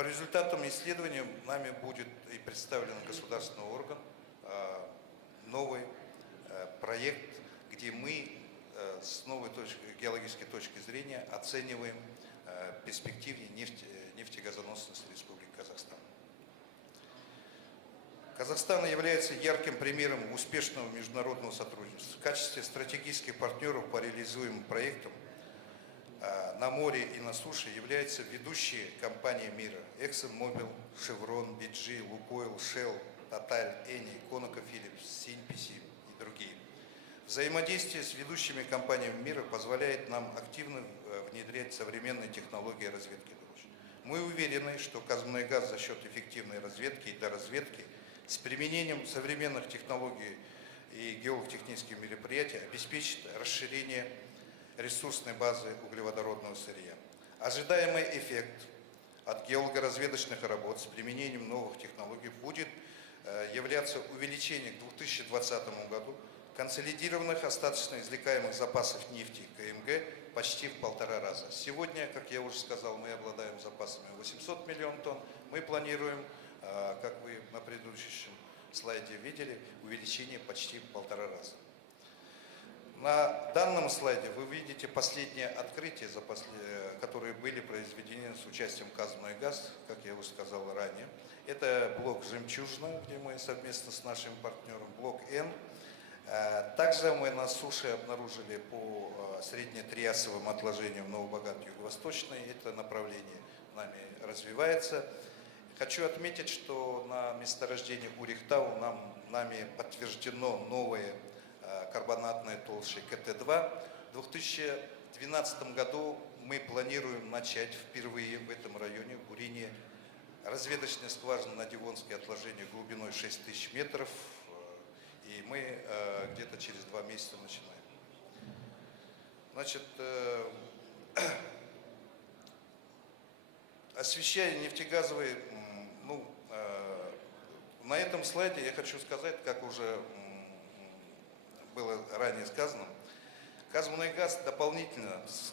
По результатам исследования нами будет и представлен государственный орган, новый проект, где мы с новой геологической точки зрения оцениваем перспективы нефтегазоносности Республики Казахстан. Казахстан является ярким примером успешного международного сотрудничества. В качестве стратегических партнеров по реализуемым проектам на море и на суше являются ведущие компании мира: ExxonMobil, Chevron, BG, Lukoil, Shell, Total, Eni, ConocoPhillips, CNPC и другие. Взаимодействие с ведущими компаниями мира позволяет нам активно внедрять современные технологии разведки добычи. Мы уверены, что Казмунайгаз за счет эффективной разведки и доразведки с применением современных технологий и геотехнических мероприятий обеспечит расширение ресурсной базы углеводородного сырья. Ожидаемый эффект от геологоразведочных работ с применением новых технологий будет являться увеличением к 2020 году консолидированных остаточно извлекаемых запасов нефти КМГ почти в 1,5 раза. Сегодня, как я уже сказал, мы обладаем запасами 800 миллионов тонн. Мы планируем, как вы на предыдущем слайде видели, увеличение почти в 1,5 раза. На данном слайде вы видите последние открытия, которые были произведены с участием Казмунайгаз, как я уже сказал ранее. Это блок «Жемчужина», где мы совместно с нашим партнером, блок «Н». Также мы на суше обнаружили по среднетриасовым отложениям Новобогат Юго-Восточный. Это направление нами развивается. Хочу отметить, что на месторождении Урихтау нами подтверждено новое карбонатное толще КТ-2. В 2012 году мы планируем начать впервые в этом районе бурение разведочной скважины на Дивонские отложения глубиной 6000 метров. И мы где-то через 2 месяца начинаем. Значит, освещая нефтегазовые, на этом слайде я хочу сказать, как уже было ранее сказано, Казмунайгаз дополнительно с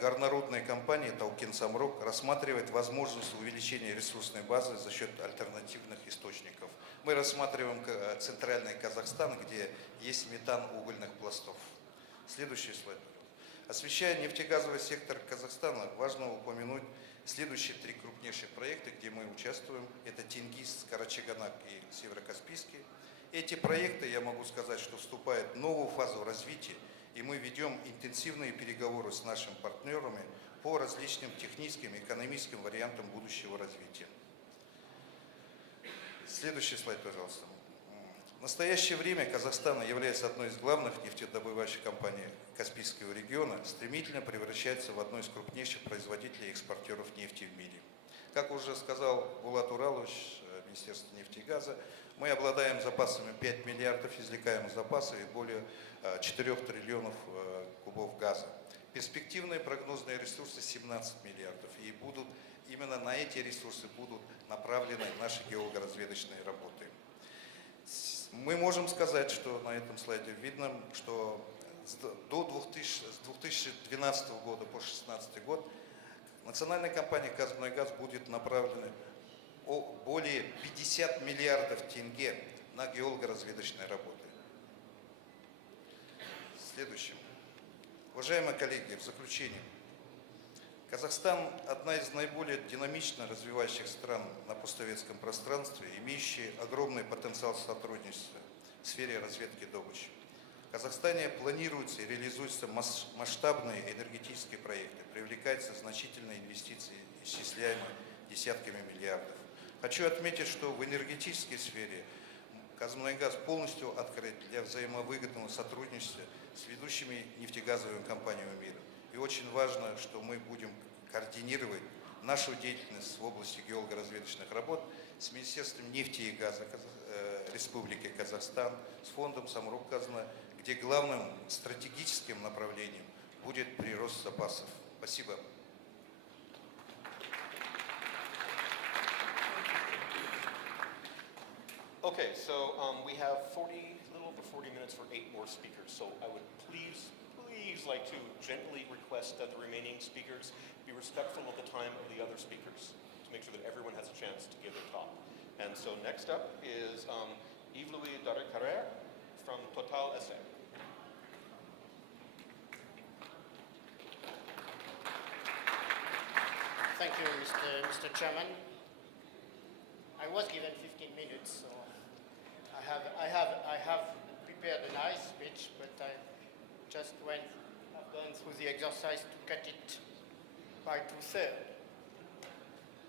горнорудной компанией Таукен-Самрок рассматривает возможность увеличения ресурсной базы за счет альтернативных источников. Мы рассматриваем центральный Казахстан, где есть метан угольных пластов. Следующий слайд. Освещая нефтегазовый сектор Казахстана, важно упомянуть следующие 3 крупнейших проекта, где мы участвуем. Это Тенгиз, Карачаганак и Северокаспийский. Эти проекты, я могу сказать, что вступают в новую фазу развития, и мы ведем интенсивные переговоры с нашими партнерами по различным техническим и экономическим вариантам будущего развития. Следующий слайд, пожалуйста. В настоящее время Казахстан является одной из главных нефтедобывающих компаний Каспийского региона, стремительно превращается в одну из крупнейших производителей и экспортеров нефти в мире. Как уже сказал Булат Уралович, Министерство нефти и газа, мы обладаем запасами 5 миллиардов извлекаемых запасов и более 4 триллионов кубов газа. Перспективные прогнозные ресурсы 17 миллиардов. И именно на эти ресурсы будут направлены наши геологоразведочные работы. Мы можем сказать, что на этом слайде видно, что с 2012 года по 2016 год национальная компания «Казмунайгаз» будет направлена более 50 миллиардов тенге на геолого-разведочные работы. Следующим. Уважаемые коллеги, в заключение. Казахстан – одна из наиболее динамично развивающих стран на постсоветском пространстве, имеющая огромный потенциал сотрудничества в сфере разведки и добычи. В Казахстане планируются и реализуются масштабные энергетические проекты, привлекаются значительные инвестиции, исчисляемые десятками миллиардов. Хочу отметить, что в энергетической сфере Казмунайгаз полностью открыт для взаимовыгодного сотрудничества с ведущими нефтегазовыми компаниями мира. И очень важно, что мы будем координировать нашу деятельность в области геолого-разведочных работ с Министерством нефти и газа Республики Казахстан, с фондом Самрок-Казна, где главным стратегическим направлением будет прирост запасов. Спасибо. Okay, so we have a little over 40 minutes for 8 more speakers. So I would please like to gently request that the remaining speakers be respectful of the time of the other speakers to make sure that everyone chance to give a talk. And so next up is Yves-Louis Daré-Carrère from Total SA. Thank you, Mr. Chairman. I was given 15 minutes, so I have prepared a nice speech, but I just I've gone through the exercise to cut it by 2/3.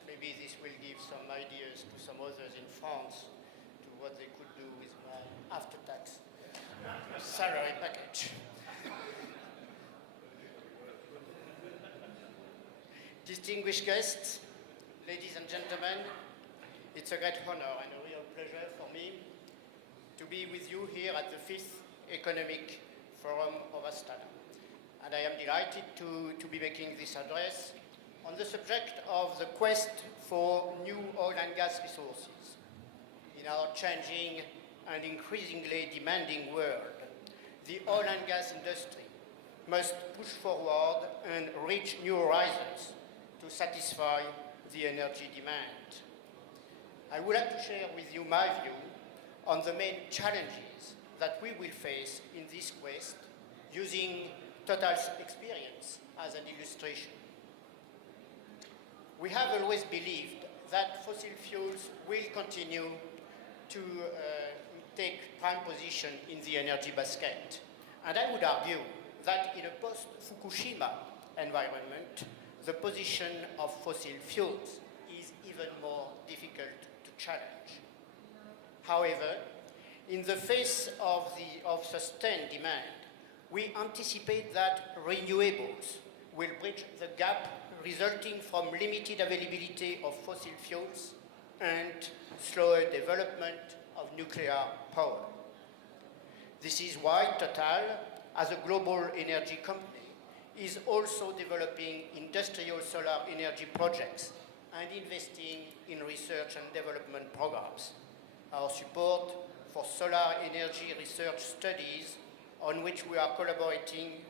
Maybe this will give some ideas to some others in France to what they could do with my after-tax salary package. Distinguished guests, ladies and gentlemen, it's a great honor and a real pleasure for me to be with you here at the 5th Economic Forum of Astana. And I am delighted to be making this address on the subject of the quest for new oil and gas resources. In our changing and increasingly demanding world, the oil and gas industry must push forward and reach new horizons to satisfy the energy demand. I would like to share with you my view on the main challenges that we will face in this quest, using Total's experience as an illustration. We have always believed that fossil fuels will continue to take prime position in the energy basket. And I would argue that in a post-Fukushima environment, the position of fossil fuels is even more difficult to challenge. However, in the face of sustained demand, we anticipate that renewables will bridge the gap resulting from limited availability of fossil fuels and slower development of nuclear power. This is why Total, as a global energy company, is also developing industrial solar energy projects and investing in research and development programs. Our support for solar energy research studies, on which we are collaborating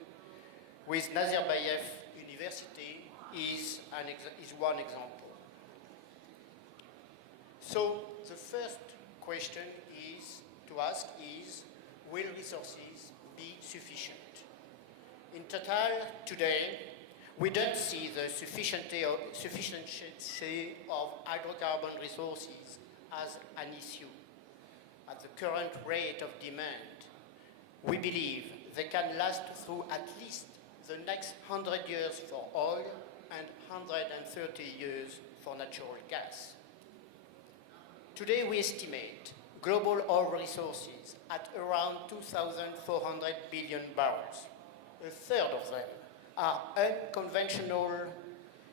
with Nazarbayev University, is one example. So the first question to ask is, will resources be sufficient? In Total today, we don't see the sufficiency of hydrocarbon resources as an issue. At the current rate of demand, we believe they can last through at least the next 100 years for oil and 130 years for natural gas. Today we estimate global oil resources at around 2,400 billion barrels. A third of them are unconventional,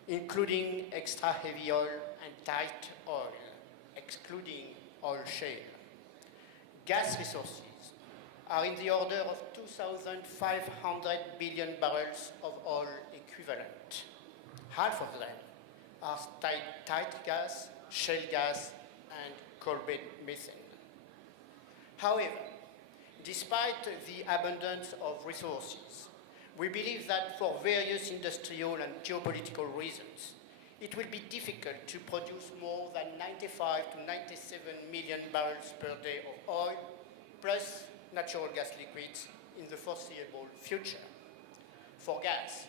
including extra heavy oil and tight oil, excluding oil shale. Gas resources are in the order of 2,500 billion barrels of oil equivalent. Half of them are tight gas, shale gas, and coal methane. However, despite the abundance of resources, we believe that for various industrial and geopolitical reasons, it will be difficult to produce more than 95 to 97 million barrels per day of oil, plus natural gas liquids in the foreseeable future. For gas,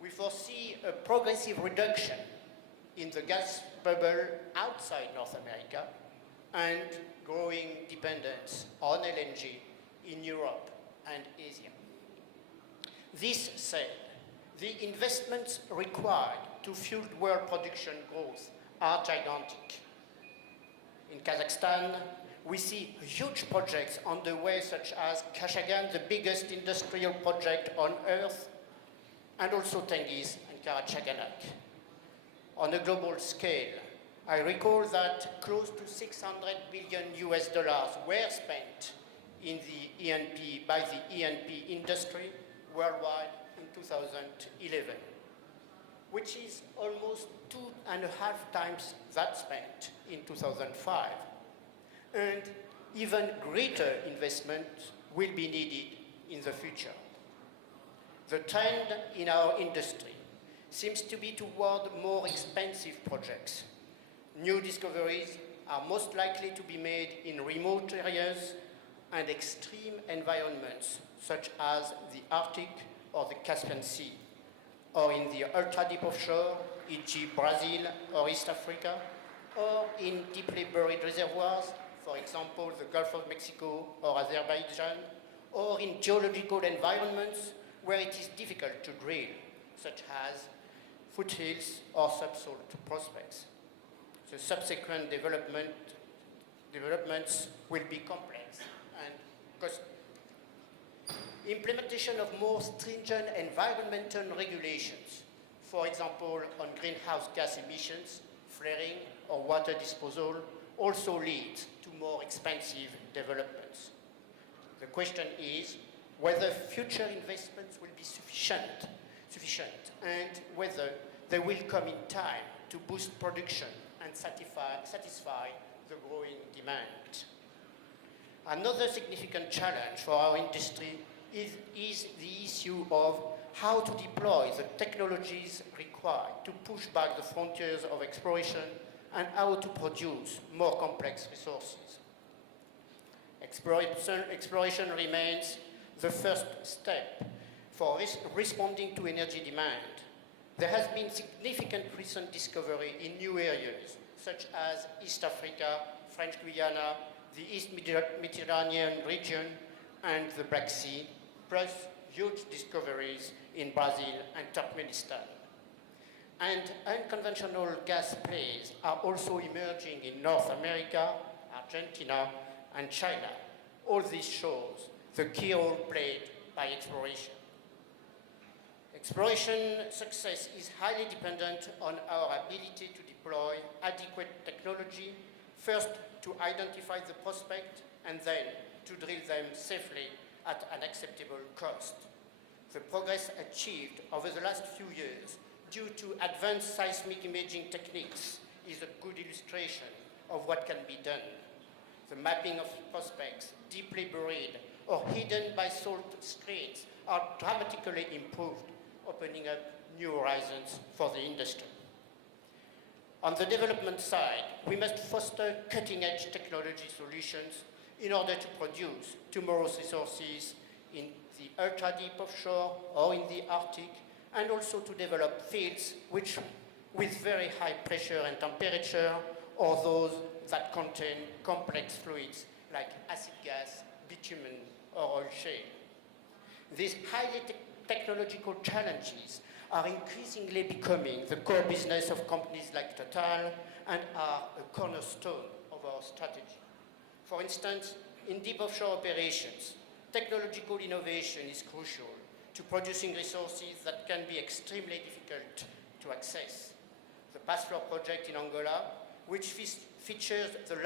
we foresee a progressive reduction in the gas bubble outside North America and growing dependence on LNG in Europe and Asia. This said, the investments required to fuel world production growth are gigantic. In Kazakhstan, we see huge projects on the way, such as Kashagan, the biggest industrial project on Earth, and also Tengiz and Karachaganak. On a global scale, I recall that close to $600 billion were spent in the E&P by the E&P industry worldwide in 2011, which is almost 2.5 times that spent in 2005. And even greater investment will be needed in the future. The trend in our industry seems to be toward more expensive projects, New discoveries are most likely to be made in remote areas and extreme environments, such as the Arctic or the Caspian Sea, or in the ultra-deep offshore, e.g. Brazil or East Africa, or in deeply buried reservoirs, for example, the Gulf of Mexico or Azerbaijan, or in geological environments where it is difficult to drill, such as foothills or subsalt prospects. The subsequent developments will be complex and costly. Implementation of more stringent environmental regulations, for example, on greenhouse gas emissions, flaring, or water disposal, also leads to more expensive developments. The question is whether future investments will be sufficient and whether they will come in time to boost production and satisfy the growing demand. Another significant challenge for our industry is the issue of how to deploy the technologies required to push back the frontiers of exploration and how to produce more complex resources. Exploration remains the first step for responding to energy demand. There has been significant recent discovery in new areas, such as East Africa, French Guiana, the East Mediterranean region, and the Black Sea, plus huge discoveries in Brazil and Turkmenistan. And unconventional gas plays are also emerging in North America, Argentina, and China. All this shows the key role played by exploration. Exploration success is highly dependent on our ability to deploy adequate technology, first to identify the prospect and then to drill them safely at an acceptable cost. The progress achieved over the last few years due to advanced seismic imaging techniques is a good illustration of what can be done. The mapping of prospects deeply buried or hidden by salt screens are dramatically improved, opening up new horizons for the industry. On the development side, we must foster cutting-edge technology solutions in order to produce tomorrow's resources in the ultra-deep offshore or in the Arctic, and also to develop fields with very high pressure and temperature, or those that contain complex fluids like acid gas, bitumen, or oil shale. These highly technological challenges are increasingly becoming the core business of companies like Total and are a cornerstone of our strategy. For instance, in deep offshore operations, technological innovation is crucial to producing resources that can be extremely difficult to access. The Passfloor project in Angola, which features the